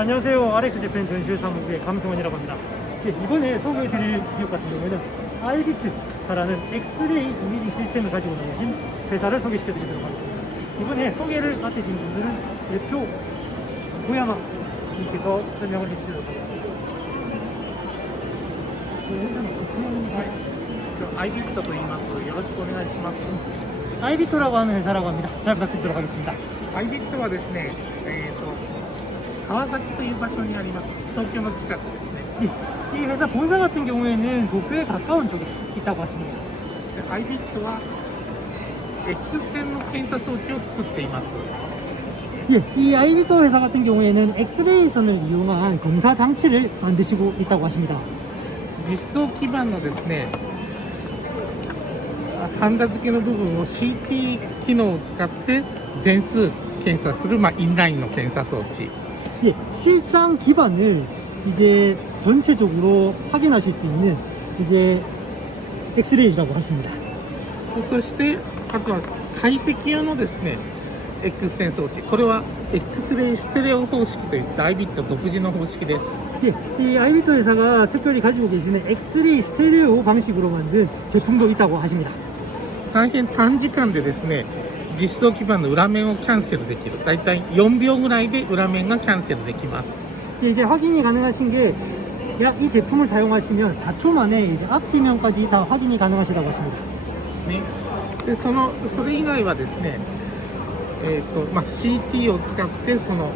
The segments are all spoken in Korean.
안녕하세요. RX 재팬 전시회 사무국의 감승원이라고 합니다. 예, 이번에 소개해드릴 기업 같은 경우에는 아이비트사라는 엑스레이 이미징 시스템을 가지고 나오신 회사를 소개시켜드리도록 하겠습니다. 이번에 소개를 맡으신 분들은 대표 고야마님께서 설명을 해주시도록 하겠습니다. 네, アイビットと言います。よろしくお願いします。 아이비토라고 하는 회사라고 합니다. 잘 부탁드리도록 하겠습니다. アイビットはですね、えっ、と 川崎という場所にあります。東京の近くですね。 이, 이 회사 본사 같은 경우에는 도쿄에 가까운 쪽에 있다고 하십니다. でアイビットは X 線の検査装置を作っています。 예, 이 아이비토 회사 같은 경우에는 엑스레이선을 이용한 검사 장치를 만드시고 있다고 하십니다. 実装基板のですね、ハンダ付けの部分を CT 機能を使って全数検査する、まあ、インラインの検査装置。 예, 실장 기반을 이제 전체적으로 확인하실 수 있는 이제 엑스레이라고 하십니다. そしてあとは解析用のですね X 線装置これは X レイステレオ方式といったアイビット独自の方式です 예, 이 아이비토 회사가 특별히 가지고 계시는 엑스레이 스테레오 방식으로 만든 제품도 있다고 하십니다. 大変短時間でですね 実装基板の裏面をキャンセルできるだいたい4秒ぐらいで裏面がキャンセルできます 예, 이제 확인이 가능하신 게, 야, 이 제품을 사용하시면 4초 만에 이제 앞뒤면까지 다 확인이 가능하시다고 하십니다. ねでそのそれ以外はですねえーとまあ、CT を使ってその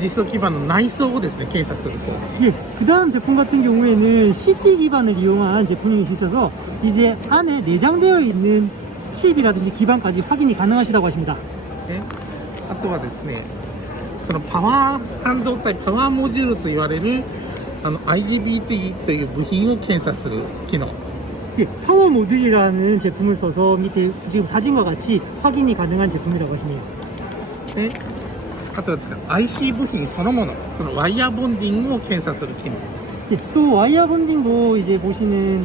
実装基板の内装をですね検査する装置 예, 그 다음 제품 같은 경우에는 CT 기반을 이용한 제품이 있으셔서 이제 안에 내장되어 있는 칩이라든지 기반까지 확인이 가능하시다고 하십니다. ね、あとはですねそのパワー半導体パワーモジュールと言われるあの IGBT という部品を検査する機能 예, 파워 모듈이라는 제품을 써서 밑에 지금 사진과 같이 확인이 가능한 제품이라고 하시네요. であとはですね IC 部品そのものそのワイヤーボンディングを検査する機能 예, 또 와이어 본딩도 이제 보시는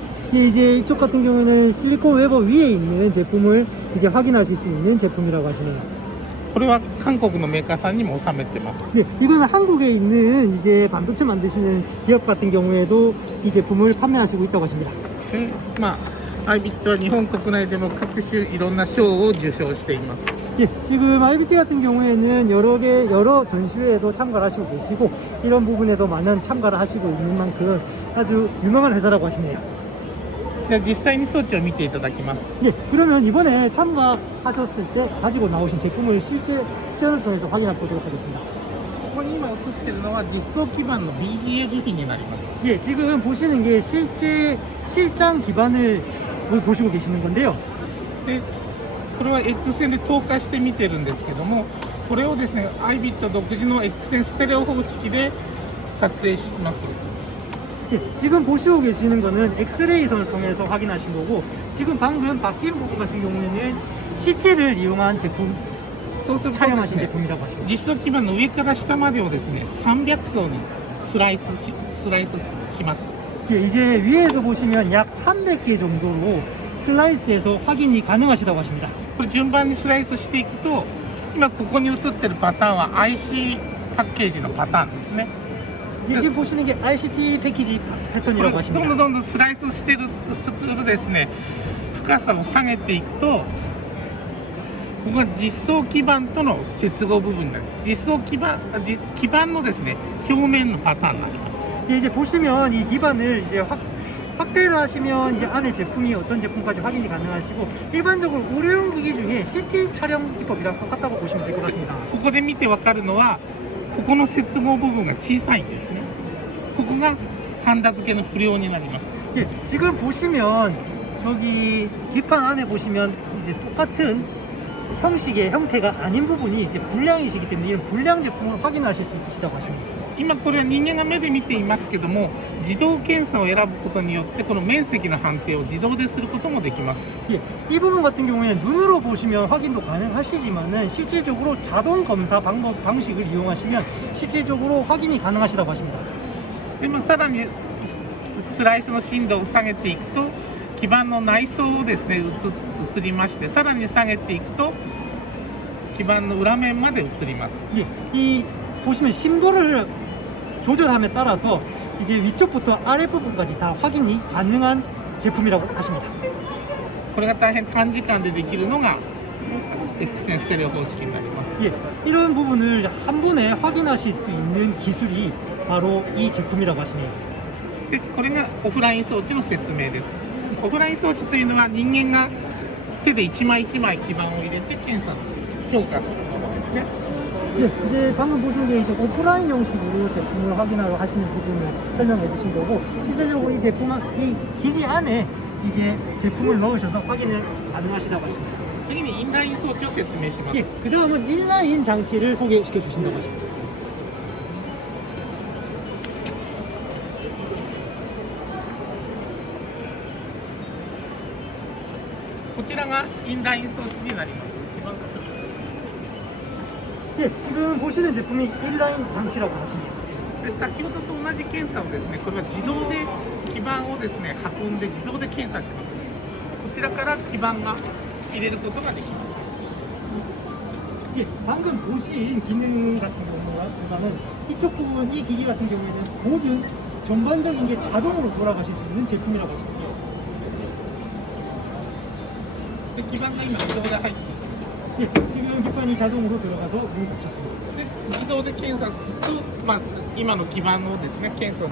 이제 이쪽 같은 경우에는 실리콘 웨버 위에 있는 제품을 이제 확인하실 수 있는 제품이라고 하시네요. これは韓国のメーカーさんにも納めてます。 네, 이거는 한국에 있는 이제 반도체 만드시는 기업 같은 경우에도 이 제품을 판매하시고 있다고 하십니다. で、まあ、アイビットは日本国内でも各種いろんな賞を受賞しています。 예, 지금 IBT 같은 경우에는 여러 개, 여러 전시회에도 참가를 하시고 계시고, 이런 부분에도 많은 참가를 하시고 있는 만큼 아주 유명한 회사라고 하시네요. で実際に装置を見ていただきます。 예, 그러면 이번에 참가하셨을 때 가지고 나오신 제품을 실제 시연을 통해서 확인해 보도록 하겠습니다. ここに今映ってるのは実装基板の BGA 部品になります。 예, 지금 보시는 게 실제 실장 기반을 보시고 계시는 건데요. で、これは X 線で透過して見てるんですけども、これをですね、アイビット独自の X 線ステレオ方式で撮影します。 예, 지금 보시고 계시는 거는 엑스레이선을 통해서 확인하신 거고, 지금 방금 바뀐 부분 같은 경우에는 CT를 이용한 제품 そうするとです 촬영하신 ね、 제품이라고 하십니다. 実装基板の上から下までをですね300層にスライスしスライスします 예, 이제 위에서 보시면 약 300개 정도로 슬라이스해서 확인이 가능하시다고 하십니다. これ順番にスライスしていくと今ここに映ってるパターンは IC パッケージのパターンですね 예, 지금 보시는 게 ICT 패키지 これ 패턴이라고 どん 하십니다. どんどんどんスライスしてるするですね深さを下げていくとここが実装基板との接合部分になる実装基板実基板のですね表面のパターンになります 예, 이제 보시면 이 기반을 이제 확, 확대를 하시면 이제 안에 제품이 어떤 제품까지 확인이 가능하시고 일반적으로 의료용 기기 중에 CT 촬영 기법이랑 똑같다고 보시면 될 것 같습니다. ここで見てわかるのはここの接合部分が小さいんですね ここがハンダ付けの不良になります 예, 지금 보시면 저기 뒷판 안에 보시면 이제 똑같은 형식의 형태가 아닌 부분이 이제 불량이시기 때문에 이런 불량 제품을 확인하실 수 있으시다고 하십니다. 今これは人間が目で見ていますけども自動検査を選ぶことによってこの面積の判定を自動ですることもできます 예, 이 부분 같은 경우에는 눈으로 보시면 확인도 가능하시지만은 실질적으로 자동 검사 방법 방식을 이용하시면 실질적으로 확인이 가능하시다고 하십니다. で、まあ、さらにススライスの深度を下げていくと基板の内装をですね映映りましてさらに下げていくと基板の裏面まで映ります 예, 이 보시면 심도를 조절함에 따라서 이제 위쪽부터 아래 부분까지 다 확인이 가능한 제품이라고 하십니다. これが大変短時間でできるのが X 線ステレオ方式になります 예, 이런 부분을 한 번에 확인하실 수 있는 기술이 바로 이 제품이라고 하시네요. でこれがオフライン装置の説明ですオフライン装置というのは人間が手で一枚一枚基板を入れて検査する評価するものですね 예, 이제 방금 보신 게 이제 오프라인 형식으로 제품을 확인하러 하시는 부분을 설명해 주신 거고 실제적으로 이 제품 안- 이 기기 안에 이제 제품을 넣으셔서 확인을 가능하시다고 하십니다. 次にインライン装置を説明します 예, 그 다음은 인라인 장치를 소개시켜 주신다고 하십니다. こちらがインライン装置になります。 예, 지금 보시는 제품이 인라인 장치라고 하십니다. で先ほどと同じ検査をですね、これは自動で基板をですね、運んで自動で検査します。こちらから基板が入れることができます。 예, 방금 보신 기능 같은 경우는 이쪽 부분, 이 기기 같은 경우에는 모든 전반적인 게 자동으로 돌아가실 수 있는 제품이라고 하십니다. で基板が今自動で入っています 예, 지금 기판이 자동으로 들어가서 문이 닫혔습니다. で自動で検査すると、まあ、今の基板をですね、検査を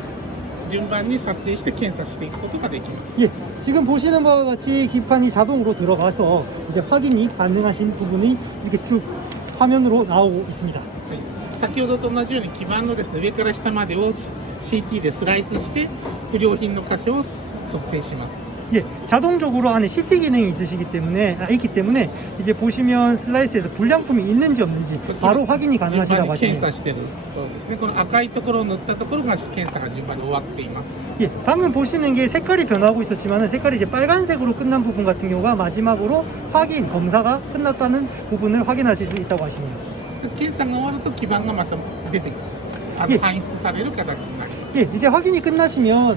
順番に撮影して検査していくことができます。 예, 지금 보시는 바와 같이 기판이 자동으로 들어가서 이제 확인이 가능하신 부분이 이렇게 쭉 화면으로 나오고 있습니다. はい先ほどと同じように基板のですね上から下までを CT でスライスして不良品の箇所を測定します 예, 자동적으로 안에 CT 기능이 있으시기 때문에 아, 있기 때문에 이제 보시면 슬라이스에서 불량품이 있는지 없는지 바로 확인이 順番 가능하시다고 に 하시네요. 検査してるところですねこの赤いところを塗ったところが検査が順番に終わっています 예, 방금 보시는 게 색깔이 변하고 있었지만 색깔이 이제 빨간색으로 끝난 부분 같은 경우가 마지막으로 확인 검사가 끝났다는 부분을 확인하실 수 있다고 하시네요. で検査が終わると基板がまた出てくるあいえの搬出される形になります 예, 이제 확인이 끝나시면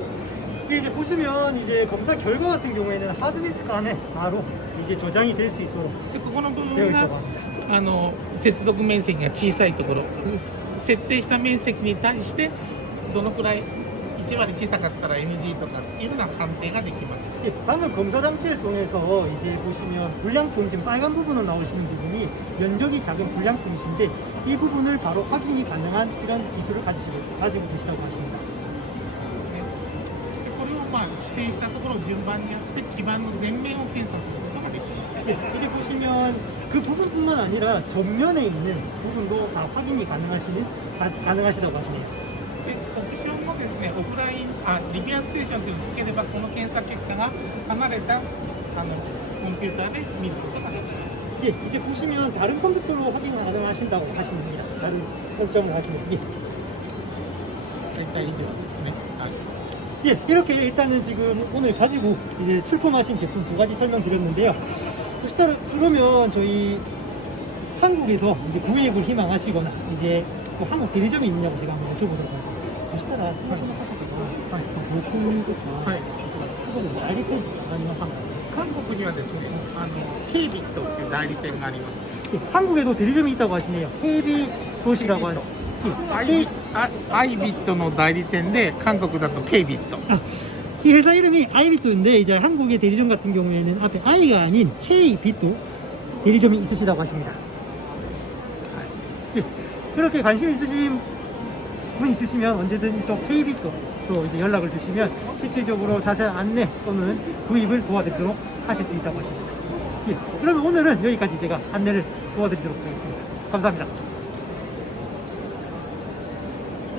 근데 이제 보시면 이제 검사 결과 같은 경우에는 하드디스크 안에 바로 이제 저장이 될 수 있도록 でここの部 되어 分が 있다고 합니다. あの接続面積が小さいところ設定した面積に対してどのくらい1割小さかったら NG とかっていうような判定ができます 예, 방금 검사 장치를 통해서 이제 보시면 불량품 지금 빨간 부분으로 나오시는 부분이 면적이 작은 불량품이신데 이 부분을 바로 확인이 가능한 이런 기술을 가지시고, 가지고 계시다고 하십니다. でこれをまあ指定したところを順番にやって基板の全面を検査することができます 예, 이제 보시면 그 부분뿐만 아니라 전면에 있는 부분도 다 확인이 가능하시는 가, 가능하시다고 하시네요. でオプションのですねオフラインあリビアステーションというのをつければこの検査結果が離れたあのコンピューターで見ることができます 예, 이제 보시면 다른 컴퓨터로 확인 가능하신다고 하십니다. 다른 설정을 하시면 예. 大体以上ですね、はい、 예, 이렇게 일단은 지금 오늘 가지고 이제 출품하신 제품 두 가지 설명드렸는데요. 소시타르 그러면 저희 한국에서 이제 구입을 희망하시거나 이제 또 한국 대리점이 있느냐고 제가 한번 여쭤보도록 하겠습니다. 소시타라 아, 뭐 한국とかはい、韓国の代理店ありますか韓国にはですねあのケイビットっていう代理店があります 예, 한국에도 대리점이 있다고 하시네요. KB 도시라고 하는. 아이 예, 비 아, 아이비ットの代理店で韓国だとケイビット 이 회사 이름이 아이비토인데 이제 한국의 대리점 같은 경우에는 앞에 I가 아닌 K비토 대리점이 있으시다고 하십니다. 예, 그렇게 관심 있으신 분 있으시면 언제든 이쪽 K비토 또 이제 연락을 주시면 실질적으로 자세한 안내 또는 구입을 도와드리도록 하실 수 있다고 하십니다. 예, 그러면 오늘은 여기까지 제가 안내를 도와드리도록 하겠습니다. 감사합니다.